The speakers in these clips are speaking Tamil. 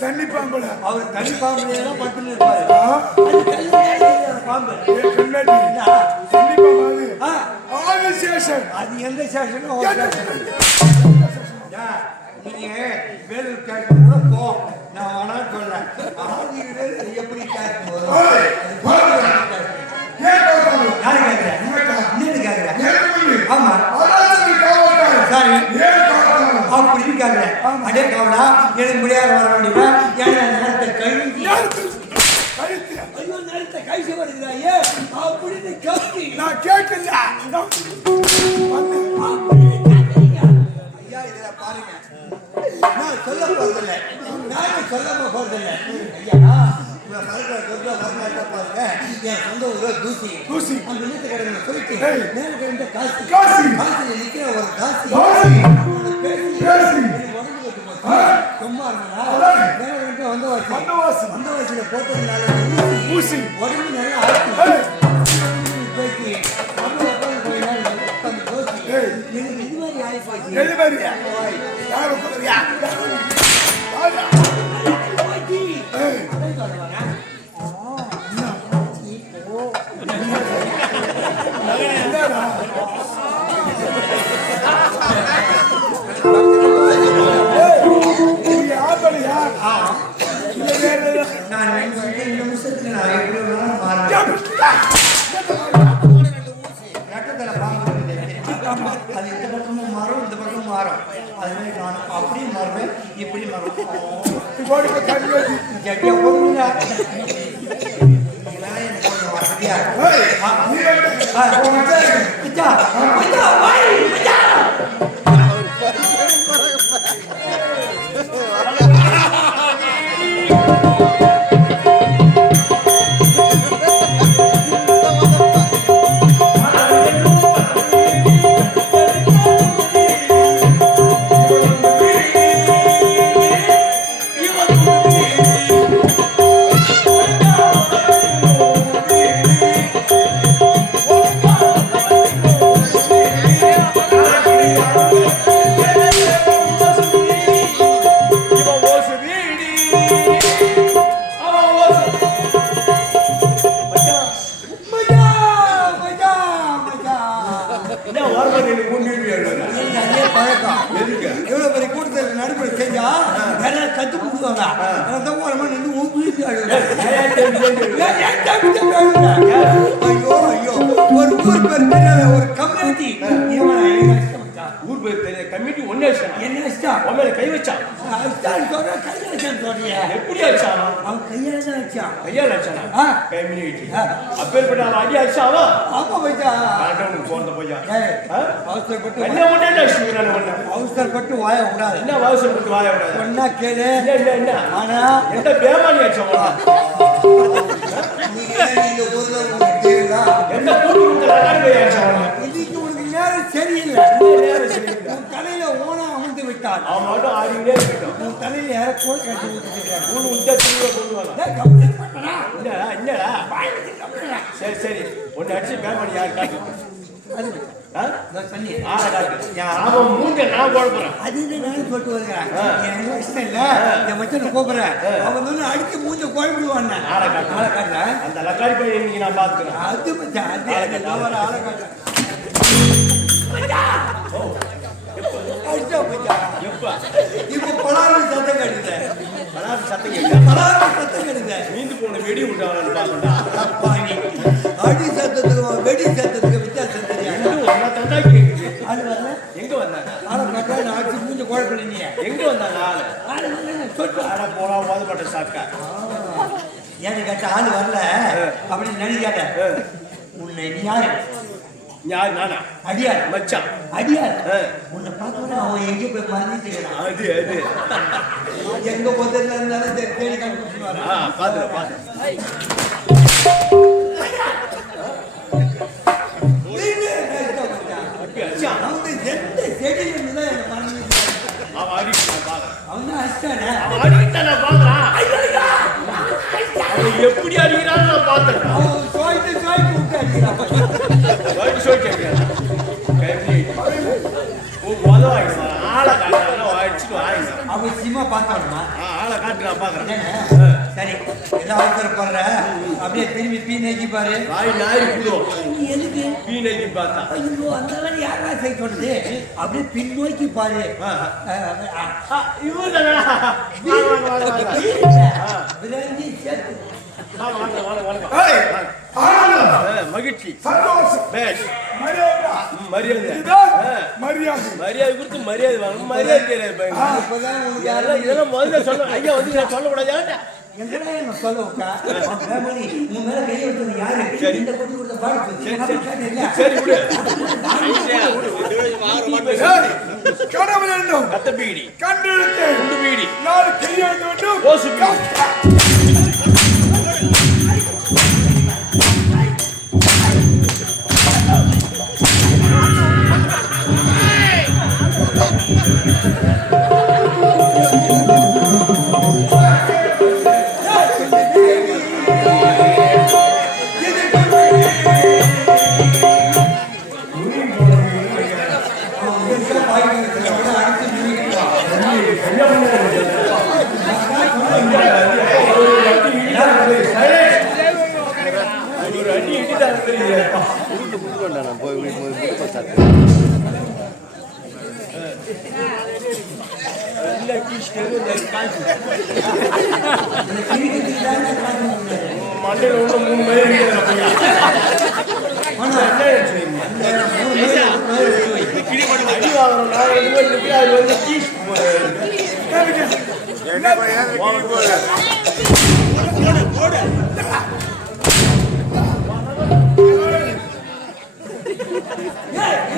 தண்ணி பாம்புல அவர் தண்ணி பாம்புலயே தான் படுத்துன்னு இருப்பாரு. பாம்பு. என்ன? தண்ணி பாம்பு ஆ, அது எந்த சேஷன். நீங்க வேலூர் கேட்டு கூட போ நான் வேணாம் சொல்றேன். எப்படி? யாரு கேட்கிறேன் கேட்கிறேன். ஆமா. சரி. ஏன் பார்த்தாரு? அப்படி இருக்காங்க அடே கவலா எனக்கு முடியாது வர வேண்டியதா? ஏன்னா நேரத்தை கழிஞ்சு கழுத்து. ஐயோ நேரத்தை கழிச்சு வருகிறாயே. அப்படின்னு கத்தி நான் கேட்கல. சொல்ல போறதில்லை. நான் சொல்லாம போறதில்லை ஐயா என் சொந்த ஊரோ தூசி. தூசி. அந்த வீட்டு கடனை போயிட்டு. மேல கிடந்த காசு. காசி. காசில நிக்கிற ஒரு காசு. போட்டதுனால. உடம்பு இது மாதிரி ஆகி போச்சு எது மாதிரியா? யாரு அது இந்த பக்கமும் மாறும் இந்த பக்கம் மாறும் அது மாதிரி நான் அப்படியே மாறுவேன் இப்படி மாறுவேன். ஜட்டியா ஊர் பேர் தெரியாத ஒரு கம்யூனிட்டி. ஊர் பேர் தெரிய கமிட்டி ஒன்னே வச்சான் என்ன இஷ்டம் உன் கை வச்சான். இஷ்டம் சொல்ற கையாளம் சொல்றிய எப்படி அடிச்சான் அவன்? கையால தான் வச்சான் கையால் அடிச்சானா? ஆ. கம்யூனிட்டி. அப்பேற்பட்ட அவன் அடி அடிச்சாவா ஆமா போறத போய்யா ஏய், ஆ? அவசரப்பட்டு என்ன ஒண்ணு அடிச்சுக்கிறான் ஒண்ணு அவசரப்பட்டு வாய விடாது. என்ன வாசல் போட்டு வாய விடாத? ஒன்னா கேளு. என்ன ஆனா எந்த பேமானி அடிச்சவன் நீ அவன் மட்டும் ஆடிக்கிட்டே இருக்கட்டும். உன் தலையில யார கோல் கட்டி விட்டுருக்காங்க. ஊரு உண்டா திரும்ப கொண்டு வரலாம் வச்சு கம்ப்ளைண்டா. சரி சரி. ஒன்னு அடிச்சு பேமானி யார் காட்டு? அவன் மூஞ்ச நான் குழப்பறேன் அது நானும் சொல்லிட்டு வருகிறேன். எனக்கு இஷ்டம் இல்ல. என் மச்சானை கூப்பிடுறேன். அவன் வந்து அடிச்சு மூஞ்ச குழப்பிடுவான்னு. ஆளை காட்டுறேன். அந்த லக்காரி இன்னைக்கு நான் பாத்துக்கிறேன் அது மச்சான், அது ஆளை காட்டுறேன். அடிச்சா மச்சான். இப்ப பலாரு சத்தம் கட்டுது. பலாரு சத்தம் கேட்க சத்தம் கட்டுது. மீந்து போன வெடி விட்டாங்கன்னு பாக்கண்டா. அடி வெடி சத்தத்துக்கும் வித்தியாசம் தெரியாது. ரெண்டும் ஒன்னா தந்தா கேக்குது? ஆளு வரல எங்க வந்தாங்க பார்த்தா நான் அடிச்சு மூஞ்ச குழப்பல நீ எங்க வந்தாங்க ஆளு? சொட்டு ஆட போனா ஓதப்பட்ட சாக்கா. ஏன்னு கேட்ட ஆளு வரல? அப்படின்னு நினைக்காத. உன்னை நீ யாரு? யார் நானா? அடியார். மச்சான். அடியார். உன்னை பார்த்தோன்னே அவன் எங்கே போய் மறந்துச்சுக்கிறான் அது அது. எங்க முதல்ல இருந்தாலும் தேடி கண்டுபிடிச்சு வரான். ஆ பாத்துல பாத்து நீங்க என்ன இஷ்டம் மச்சான்? பார்த்தோம்னா ஆளை காட்டு நான் பாக்குறேன்? சரி ஏதோ அவசரப்படுற அப்படியே திரும்பி பீ நெக்கி பாரு. வாய் நாய் நீ எதுக்கு? பார்த்தா. ஐயோ அந்த வேலை யாரா செய்ய சொன்னது அப்படியே பாரு. வாங்க வாங்க அஹ், விரைஞ்சி சேர்த்து. மகிழ்ச்சி. சந்தோஷம், மரியாதை. மரியாதை. மரியாதை. மரியாதை கொடுத்து மரியாதை வாங்க மரியாதை தெரியாது இதெல்லாம் இதெல்லாம் முதல்ல சொல்ல ஐயா வந்து நான் சொல்லக்கூடாது? எங்கடா என்ன சொல்ல விட்டா அவன் பேமணி, உன்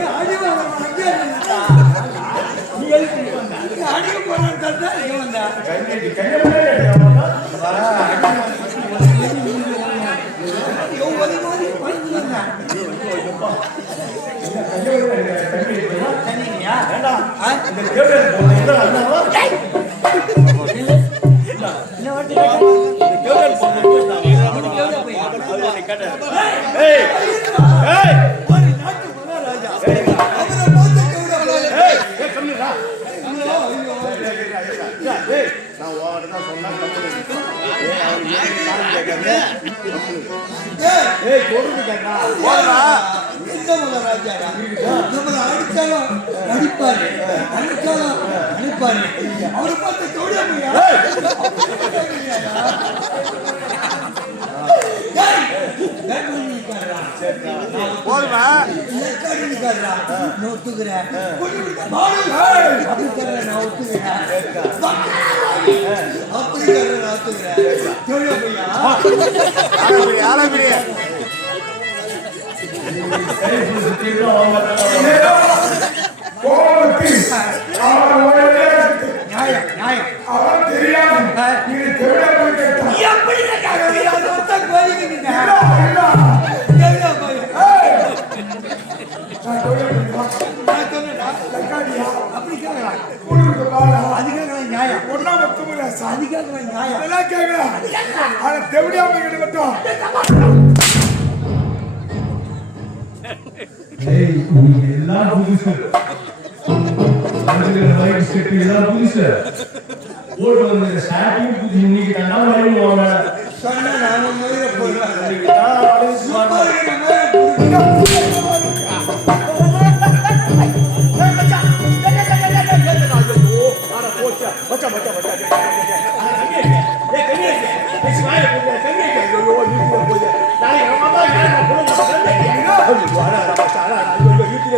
வாங்குறவன் அங்கேயே நின்னுட்டா. நீ அடிக்க போறான்னு தெரிஞ்சா இங்க வந்தா. ஐயோ, ஒலி மாதிரி பறந்து வந்தான். நம்மள அடிச்சாலும் அடிப்பாரு. அடிச்சாலும் அடிப்பாரு. அவரை பார்த்து கௌடியா போதுமா? ஒத்துக்கிறேன். அப்படி தர்றேன் நான் ஒத்துக்கிறேன். அப்படி தர்றேன் நான் ஒத்துக்கிறேன். உடனே நியாயம் நியாயம் அவன் தெரியாம இது தேவையா நீங்க எல்லாம் புதுசு வந்துருக்கிற மைக் செட் புதுசு போட்டு வந்திருக்க ஷார்ட்டிங் புதுசு இன்னைக்கு தாண்டா வருவாங்க சொன்னா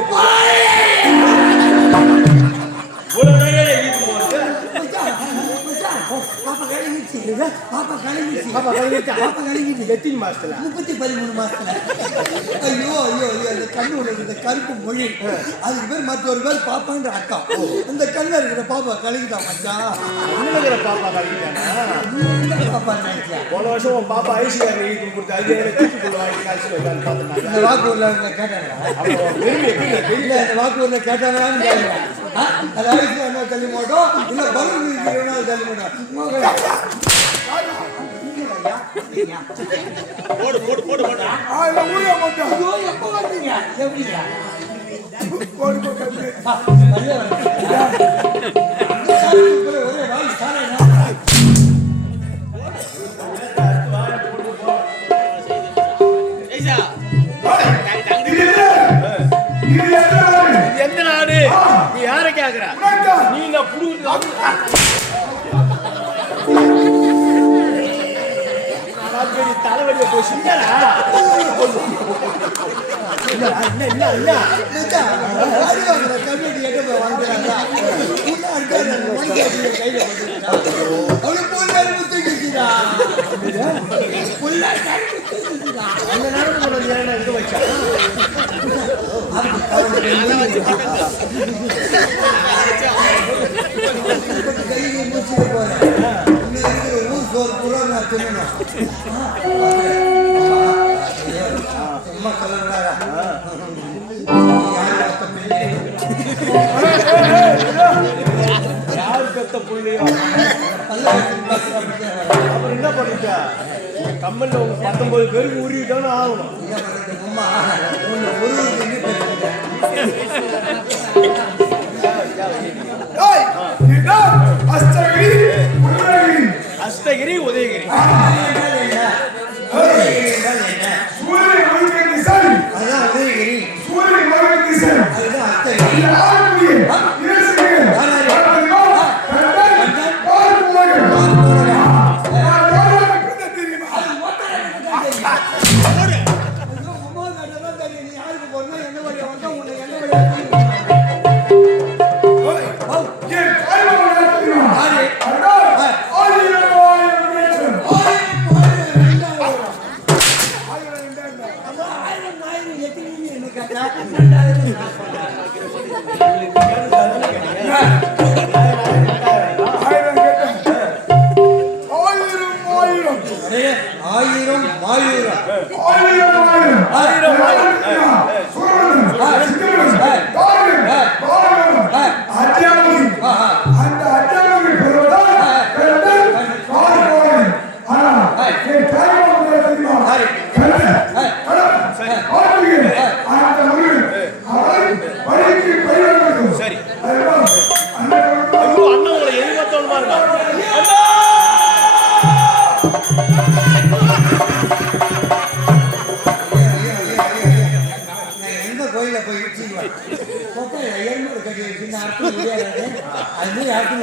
Why? கலங்கிடுச்சு. பாப்பா கலங்கிடுச்சு. பாப்பா கலங்கிடுச்சு. எத்தனை மாசத்துல? முப்பத்தி பதிமூணு மாசத்துல. ஐயோ ஐயோ ஐயோ இந்த கண்ணு இந்த கருப்பு மொழி. அதுக்கு பேர் மற்றொரு பேர் பாப்பான்ற அக்கா. இந்த கண்ணுல இருக்கிற பாப்பா கலங்கிட்டான் மச்சான் உண்மைங்கிற பாப்பா எந்த பாப்பா நினைக்கிற போன வருஷம் உன் பாப்பா ஐசிஆர் எழுதி கொடுத்து ஐயாயிரம் தூக்கி கொண்டு வாங்கி காசு வைக்கான்னு இந்த வாக்கூர்ல இல்ல இந்த வாக்கூர்ல கேட்டாங்களான்னு கேட்கிறேன் ஆ? அது அரிசி என்ன தள்ளி மாட்டோம் இல்ல பலூன் இருக்கிறவனா தள்ளி மாட்டோம் போடு போடு போடு போடு அதுல ஊழிய மட்டும் ஐயோ எப்போ வந்தீங்க எப்படிங்க போடு போடு கட்டு. ஆ, சரியா வரீங்க. ஒரே வாய் சாலை இது என்ன? இது என்ன நாடு? இது எந்த நாடு நீ யாரை கேக்குற உனக்கா? நீ பெரிய தலைவலிய போய் சிங்கடா? என்ன என்ன என்ன என்ன வாங்குற கம்யூனிட்டி எங்க போய் வாங்குறாங்க? உள்ள கையில அந்த நேரம் வச்சா? போறேன். ஊர் சோறு பூரா நான் யார் பிள்ளை? பெத்த அப்புறம் என்ன பண்ணிட்ட கம்மல்ல உங்க பத்தொன்பது பேருக்கு உருவிட்டாலும் ஆகணும் அஷ்டகிரி, உதயகிரி. உதயகிரி என்றால் என்ன? அப்படின்னு ஆட்டம் முடியாது அது மாதிரி ஆட்டம்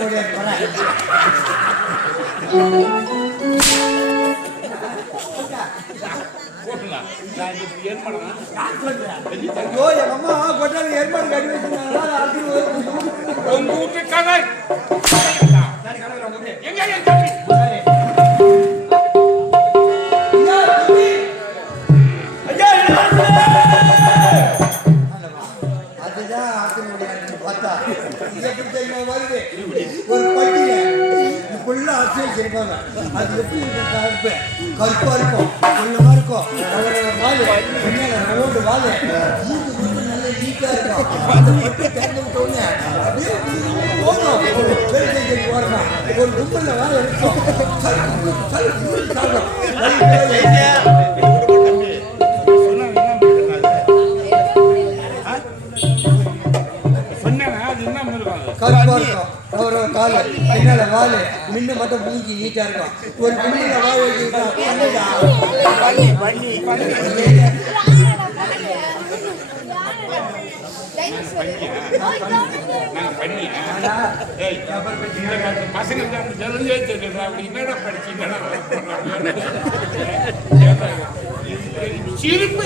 எப்படி தெரியுமா வருது? ஒரு பட்டியல ஃபுல்லா அரசியல் செய்வாங்க அது எப்படி இருக்கும் கருப்பு கருப்பா இருக்கும் உள்ளமா இருக்கும். வாழு ரோடு வாழு வாழ இருக்கும். கருப்பாக இருக்கும். ஒரு கால் பின்னால் வால் மின்னு மட்டும் மூஞ்சி நீட்டாக இருக்கும். ஒரு மின்னில் வால் சிரிப்பு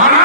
ஆனா